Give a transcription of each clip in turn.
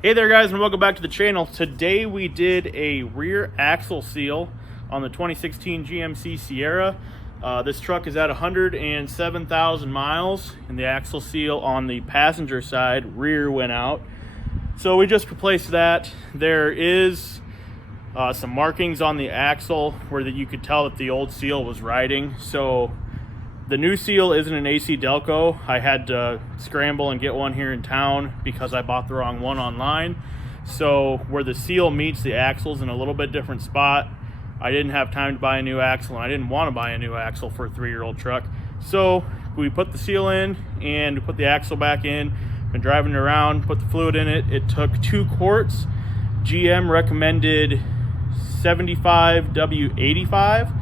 Hey there guys, and welcome back to the channel. Today we did a rear axle seal on the 2016 GMC Sierra. This truck is at 107,000 miles, and the axle seal on the passenger side rear went out. So we just replaced that. There is some markings on the axle where you could tell that the old seal was riding. So the new seal isn't an AC Delco. I had to scramble and get one here in town because I bought the wrong one online. So where the seal meets the axle's in a little bit different spot. I didn't have time to buy a new axle, and I didn't want to buy a new axle for a 3-year-old truck. So we put the seal in and we put the axle back in. Been driving it around, put the fluid in it. It took 2 quarts. GM recommended 75 W85.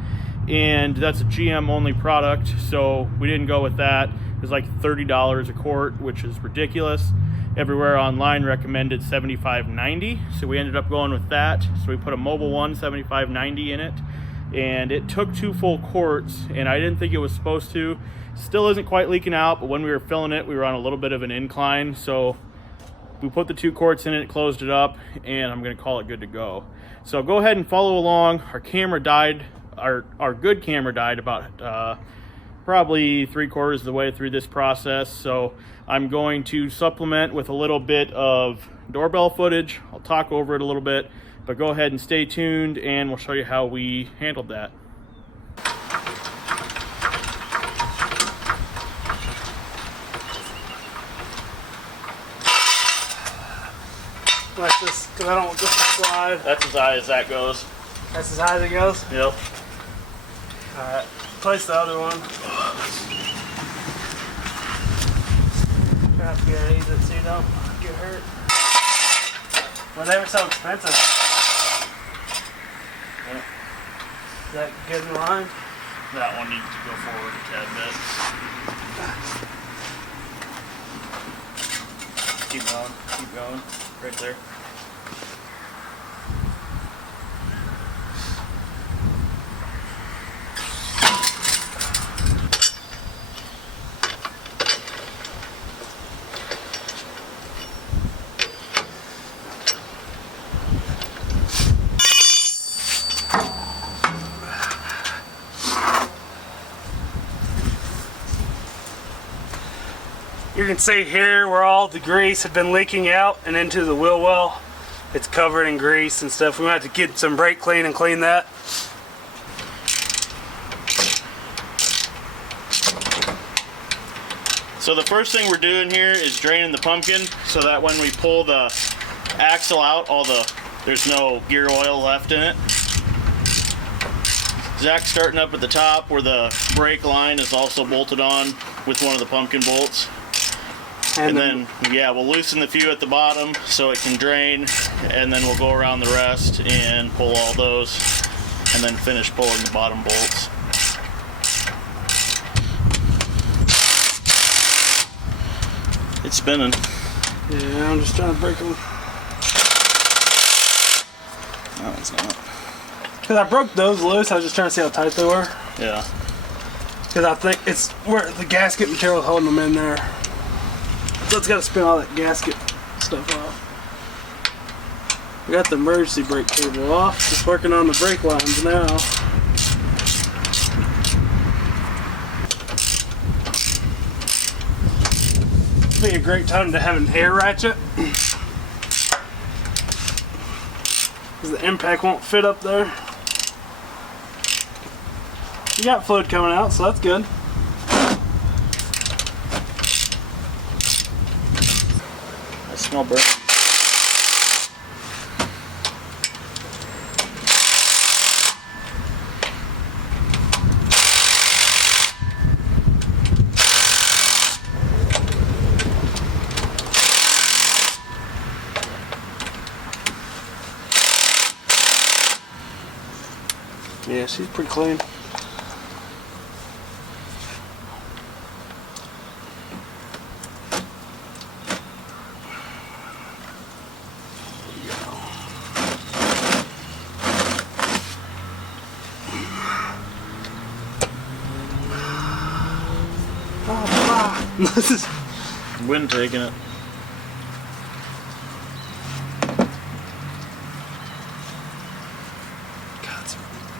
And that's a GM only product, so we didn't go with that. It was like $30 a quart, which is ridiculous. Everywhere online recommended 75.90, so we ended up going with that. So we put a Mobile One 75.90 in it, and it took 2 full quarts, and I didn't think it was supposed to. Still isn't quite leaking out, but when we were filling it, we were on a little bit of an incline, so we put the 2 quarts in it, closed it up, and I'm gonna call it good to go. So go ahead and follow along. Our camera died. Our good camera died about probably 3/4 of the way through this process, so I'm going to supplement with a little bit of doorbell footage. I'll talk over it a little bit, but go ahead and stay tuned and we'll show you how we handled that. Like this, because I don't want this to slide. That's as high as that goes. That's as high as it goes? Yep. Alright, place the other one. Try to get it easy so you don't get hurt. Well, they were so expensive. Yeah. Is that good in line? That one needs to go forward a tad bit. Keep going, right there. You can see here where all the grease had been leaking out and into the wheel well. It's covered in grease and stuff. We might have to get some brake clean and clean that. So the first thing we're doing here is draining the pumpkin so that when we pull the axle out, there's no gear oil left in it. Zach's starting up at the top where the brake line is also bolted on with one of the pumpkin bolts. And then, yeah, we'll loosen the few at the bottom so it can drain, and then we'll go around the rest and pull all those, and then finish pulling the bottom bolts. It's spinning. Yeah, I'm just trying to break them. No, it's not. Because I broke those loose, I was just trying to see how tight they were. Yeah. Because I think it's where the gasket material is holding them in there. So it's got to spin all that gasket stuff off. We got the emergency brake cable off. Just working on the brake lines now. Be a great time to have an air ratchet. Because the impact won't fit up there. You got fluid coming out, so that's good. I smell burnt. Yeah, she's pretty clean. Wind taking it.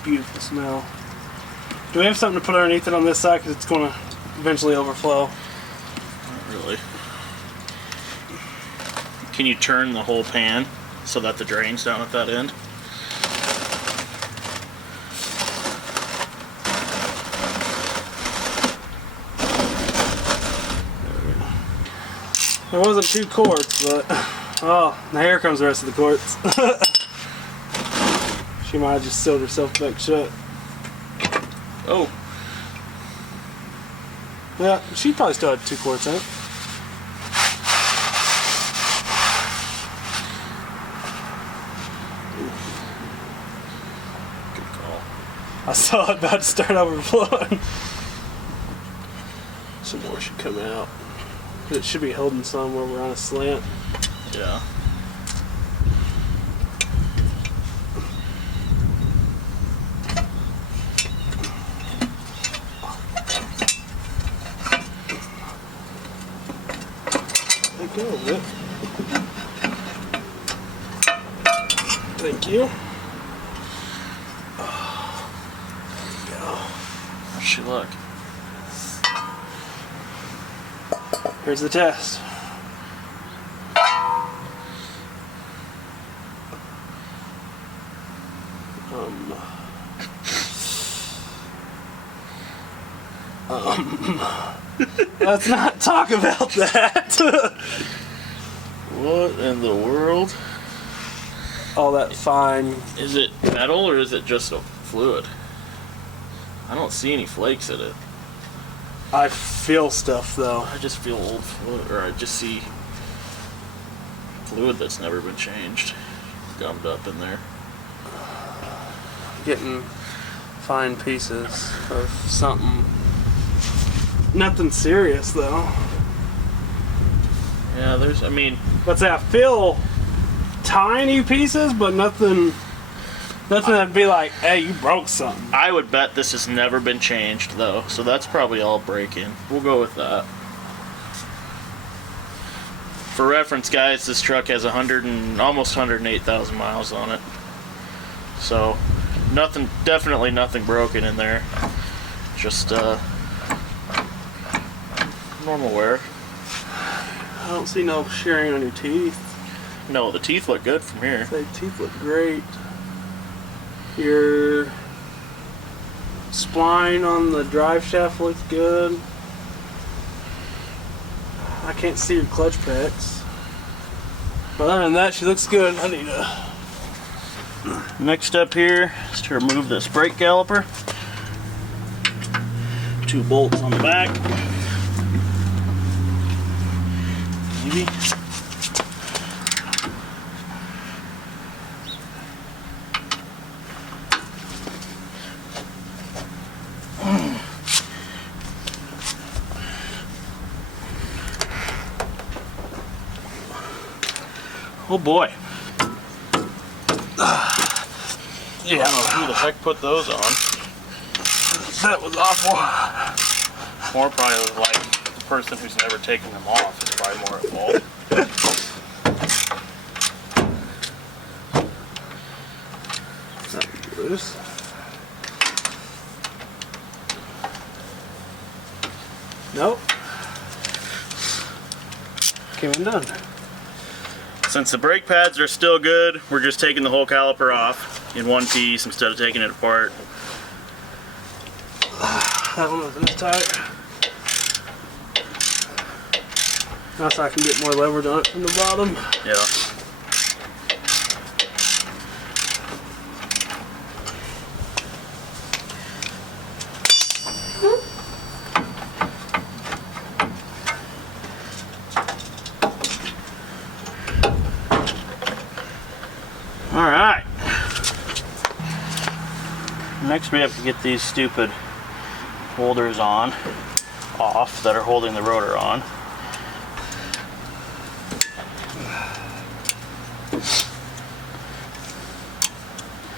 Beautiful smell. Do we have something to put underneath it on this side? Because it's going to eventually overflow. Not really. Can you turn the whole pan so that the drain's down at that end? There wasn't 2 quarts, but oh, now here comes the rest of the quarts. She might have just sealed herself back shut. Oh. Yeah, she probably still had 2 quarts in it. Good call. I saw it about to start overflowing. Some more should come out. It should be holding some where we're on a slant. Yeah. Let go of it. Thank you. There you go. How's she look? Here's the test. Let's not talk about that. What in the world? All that fine. Is it metal or is it just a fluid? I don't see any flakes in it. I feel stuff though. I just feel old fluid, or I just see fluid that's never been changed, gummed up in there. Getting fine pieces of something. Nothing serious though. Yeah, there's, I mean, Let's say I feel tiny pieces, but nothing that'd be like, hey, you broke something. I would bet this has never been changed though, so that's probably all break-in. We'll go with that. For reference, guys, this truck has almost 108,000 miles on it. So, nothing, definitely nothing broken in there. Just normal wear. I don't see no shearing on your teeth. No, the teeth look good from here. The teeth look great. Your spline on the drive shaft looks good. I can't see your clutch packs. But other than that, she looks good. I need to... Next step here is to remove this brake caliper. 2 bolts on the back. Maybe. Oh boy. Yeah. I don't know who the heck put those on. That was awful. More probably like the person who's never taken them off is probably more at fault. That loose. Nope. Came undone. Since the brake pads are still good, we're just taking the whole caliper off in one piece instead of taking it apart. That one wasn't as tight. Now so I can get more leverage on it from the bottom. Yeah. Alright. Next we have to get these stupid holders off that are holding the rotor on.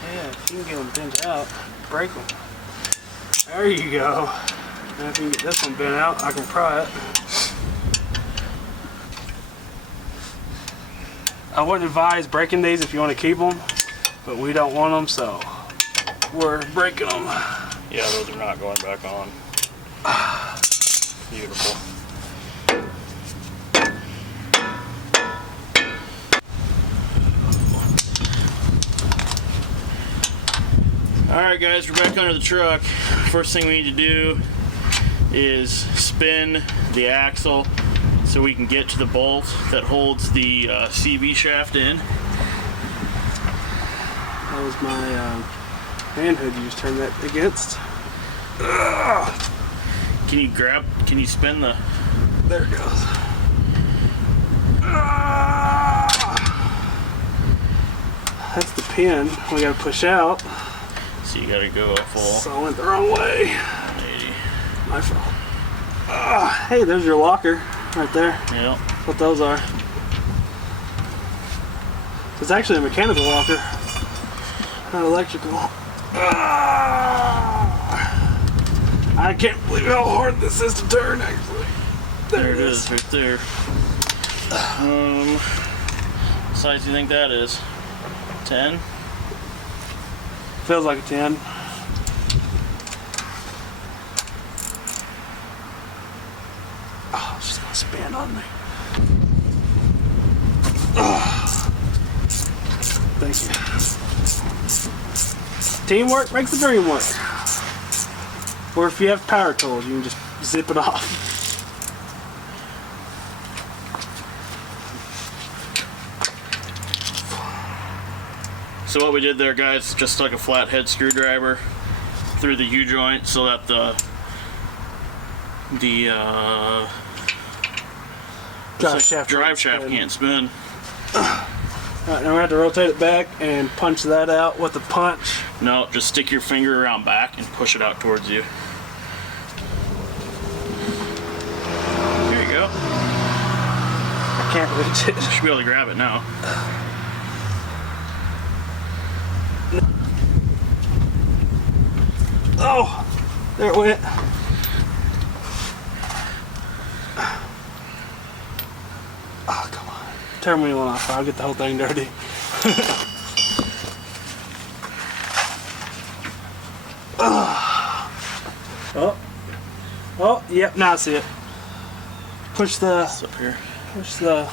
Yeah, if you can get them bent out, break them. There you go. Now if you can get this one bent out, I can pry it. I wouldn't advise breaking these if you want to keep them, but we don't want them, so we're breaking them. Yeah, those are not going back on. Beautiful. Alright guys, we're back under the truck. First thing we need to do is spin the axle so we can get to the bolt that holds the CV shaft in. That was my fan hood you just turned that against. Can you spin the... There it goes. That's the pin we gotta push out. So you gotta go full. So I went the wrong way. 180. My fault. Hey, there's your locker right there. Yep. That's what those are. It's actually a mechanical locker, not electrical. I can't believe how hard this is to turn, actually. There it is, right there. What size do you think that is? 10? Feels like a 10. Oh, it's just gonna spin on me. Thank you. Teamwork makes the dream work. Or if you have power tools, you can just zip it off. So what we did there, guys, just stuck a flathead screwdriver through the U-joint so that the drive shaft can't spin. Alright, now we have to rotate it back and punch that out with a punch. No, just stick your finger around back and push it out towards you. Here you go. I can't reach it. You should be able to grab it now. Oh, there it went. Oh, come on. Turn me one off. I'll get the whole thing dirty. Oh, yep, now I see it. Push the It's up here. Push the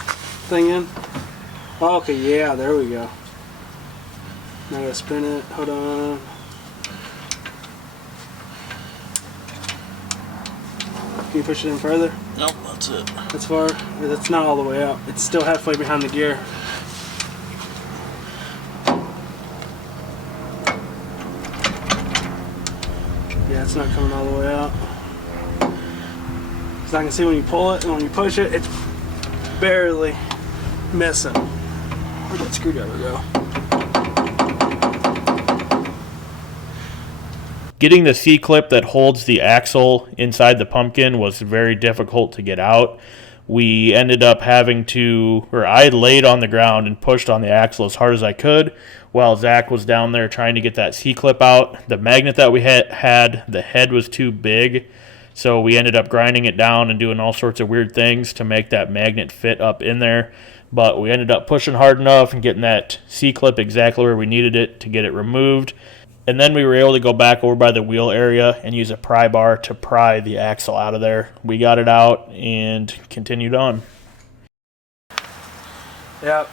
thing in. Oh, okay, yeah, there we go. Now I gotta spin it. Hold on. Can you push it in further? Nope, that's it. That's far. That's not all the way out. It's still halfway behind the gear. Yeah, it's not coming all the way out. Because I can see when you pull it and when you push it, it's barely missing. Where'd that screwdriver go? Getting the C-clip that holds the axle inside the pumpkin was very difficult to get out. We ended up having to, or I laid on the ground and pushed on the axle as hard as I could while Zach was down there trying to get that C-clip out. The magnet that we had, the head was too big, so we ended up grinding it down and doing all sorts of weird things to make that magnet fit up in there. But we ended up pushing hard enough and getting that C-clip exactly where we needed it to get it removed. And then we were able to go back over by the wheel area and use a pry bar to pry the axle out of there. We got it out and continued on. Yep.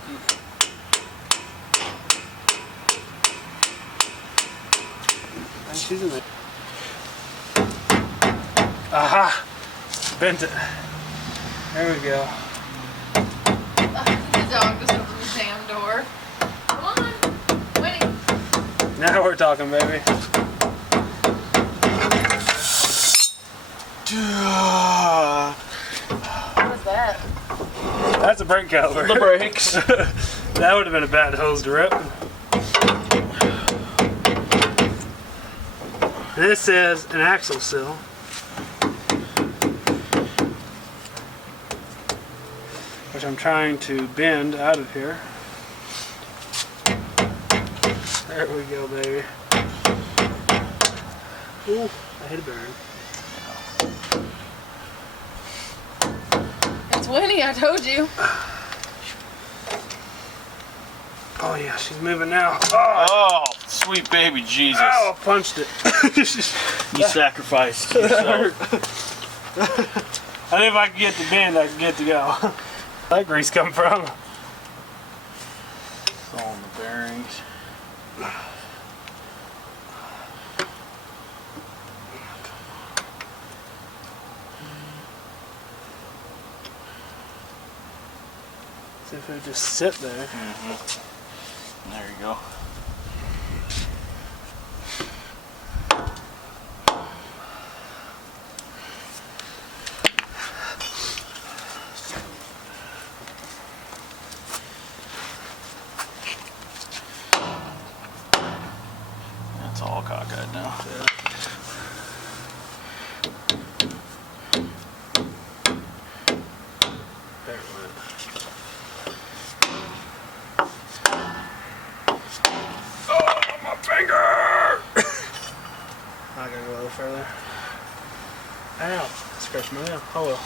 She's in there. Aha! Bent it. There we go. The dog just opened the damn door. Come on, waiting. Now we're talking, baby. What was that? That's a brake caliper. The brakes. That would have been a bad hose to rip. This is an axle seal. Which I'm trying to bend out of here. There we go, baby. Ooh, I hit a burn. It's windy, I told you. Oh yeah, she's moving now. Oh, sweet baby Jesus. Oh, I punched it. You sacrificed yourself. I think if I could get the bend, I could get to go. Where'd that grease come from? It's all in the bearings. See if it just sit there. There you go. That's all cockeyed now. Yeah. There it went. Oh, my finger! Not gonna go a little further. Ow! Scratch my nail. Oh well.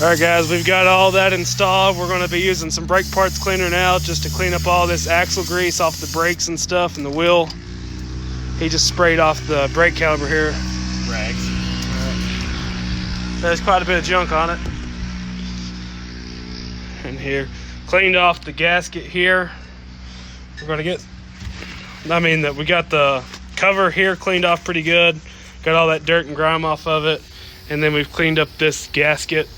Alright guys, we've got all that installed. We're going to be using some brake parts cleaner now just to clean up all this axle grease off the brakes and stuff and the wheel. He just sprayed off the brake caliper here. Rags. There's quite a bit of junk on it. And here, cleaned off the gasket here. We're going to get, we got the cover here cleaned off pretty good. Got all that dirt and grime off of it. And then we've cleaned up this gasket.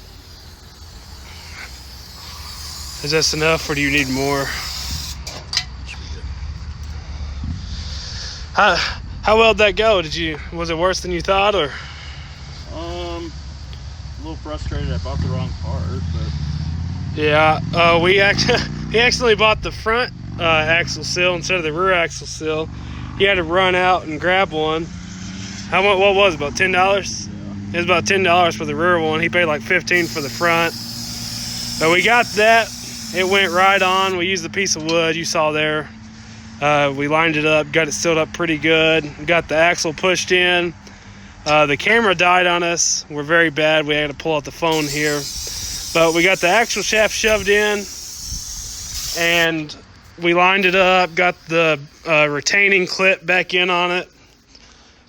Is this enough or do you need more? How well did that go? Was it worse than you thought or? A little frustrated I bought the wrong part, but Yeah, he accidentally bought the front axle seal instead of the rear axle seal. He had to run out and grab one. How much? What was it, about $10? Yeah. It was about $10 for the rear one. He paid like $15 for the front. But we got that. It went right on. We used the piece of wood you saw there. We lined it up, got it sealed up pretty good. Got the axle pushed in. The camera died on us. We're very bad. We had to pull out the phone here. But we got the axle shaft shoved in and we lined it up, got the retaining clip back in on it.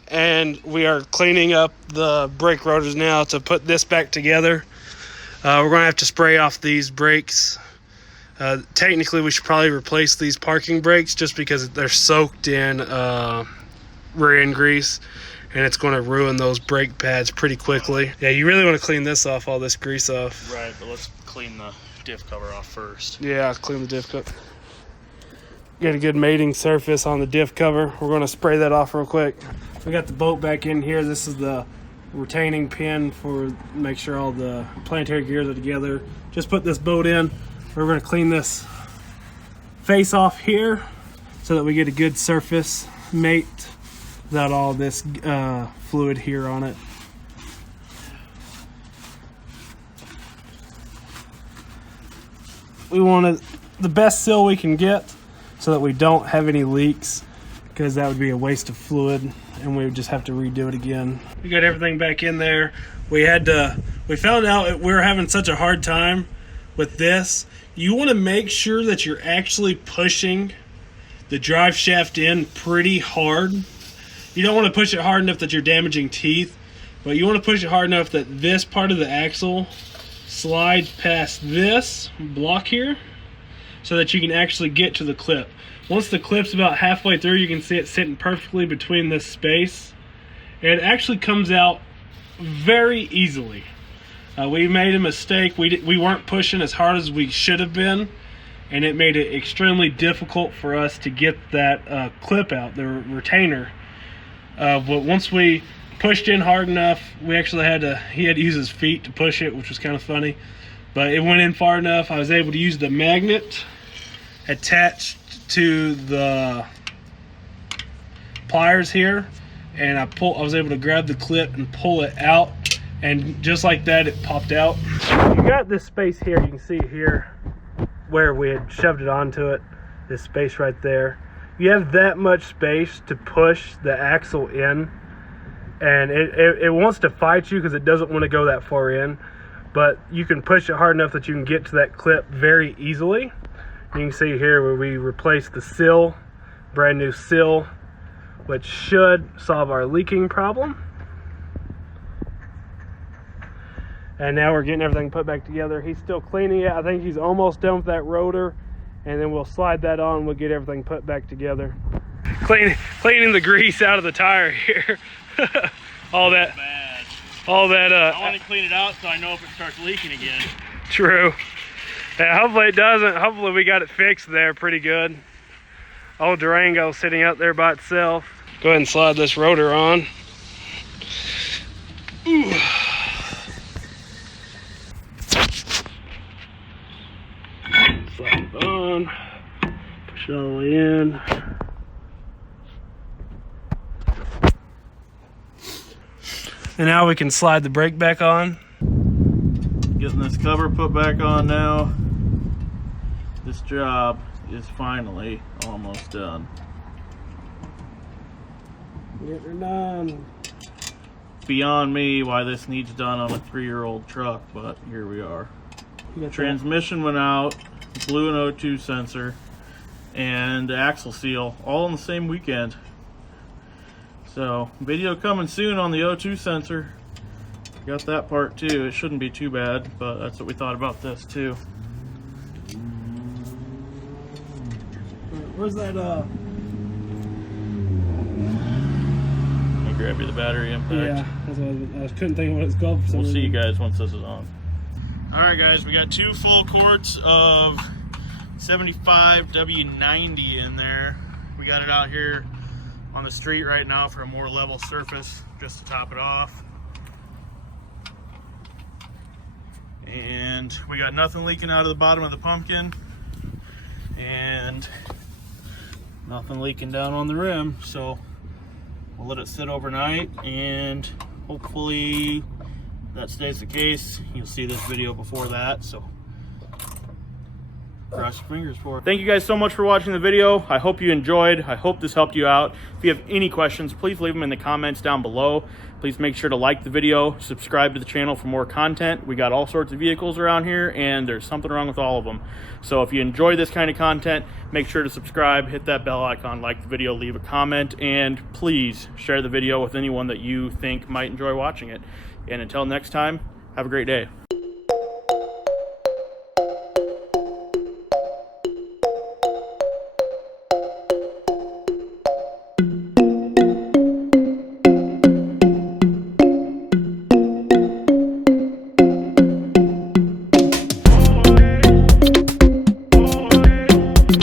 And we are cleaning up the brake rotors now to put this back together. We're going to have to spray off these brakes. Technically, we should probably replace these parking brakes just because they're soaked in rear end grease. And it's going to ruin those brake pads pretty quickly. Yeah, you really want to clean this off, all this grease off. right, but let's clean the diff cover off first. Yeah, clean the diff cover. Get a good mating surface on the diff cover. We're going to spray that off real quick. We got the bolt back in here. This is the retaining pin for make sure all the planetary gears are together. Just put this bolt in. We're going to clean this face off here so that we get a good surface mate without all this fluid here on it. We want the best seal we can get so that we don't have any leaks, because that would be a waste of fluid and we would just have to redo it again. We got everything back in there. We found out we were having such a hard time with this. You want to make sure that you're actually pushing the drive shaft in pretty hard. You don't want to push it hard enough that you're damaging teeth, but you want to push it hard enough that this part of the axle slides past this block here so that you can actually get to the clip. Once the clip's about halfway through, you can see it sitting perfectly between this space. And it actually comes out very easily. We made a mistake. We weren't pushing as hard as we should have been, and it made it extremely difficult for us to get that clip out, the retainer. But once we pushed in hard enough, he had to use his feet to push it, which was kind of funny. But it went in far enough. I was able to use the magnet attached to the pliers here, and I was able to grab the clip and pull it out, and just like that, it popped out. You got this space here. You can see it here. where we had shoved it onto it, this space right there. You have that much space to push the axle in, and it wants to fight you because it doesn't want to go that far in, but you can push it hard enough that you can get to that clip very easily. You can see here where we replaced the seal, brand new seal, which should solve our leaking problem. And now we're getting everything put back together. He's still cleaning it. I think he's almost done with that rotor, and then we'll slide that on. We'll get everything put back together. Cleaning the grease out of the tire here. all that. Bad. All that. I want to clean it out so I know if it starts leaking again. True. Yeah, hopefully it doesn't. Hopefully we got it fixed there pretty good. Old Durango sitting out there by itself. Go ahead and slide this rotor on. Ooh. Slide it on. Push it all the way in. And now we can slide the brake back on. Getting this cover put back on now. This job is finally almost done. Get her done. Beyond me why this needs done on a 3-year-old truck, but here we are. Transmission went out, blew an O2 sensor, and the axle seal all in the same weekend. So video coming soon on the O2 sensor. Got that part too. It shouldn't be too bad, but that's what we thought about this too. Where's that I'll grab you the battery impact. Yeah, that's what I couldn't think of what it's called for some We'll see you reason. guys once this is on. Alright guys, we got 2 full quarts of 75 W90 in there. We got it out here on the street right now for a more level surface, just to top it off. And we got nothing leaking out of the bottom of the pumpkin, and nothing leaking down on the rim, so we'll let it sit overnight, and hopefully that stays the case. You'll see this video before that, so cross your fingers for it. Thank you guys so much for watching the video. I hope you enjoyed. I hope this helped you out. If you have any questions, please leave them in the comments down below. Please make sure to like the video, subscribe to the channel for more content. We got all sorts of vehicles around here, and there's something wrong with all of them. So if you enjoy this kind of content, make sure to subscribe, hit that bell icon, like the video, leave a comment, and please share the video with anyone that you think might enjoy watching it. And until next time, have a great day.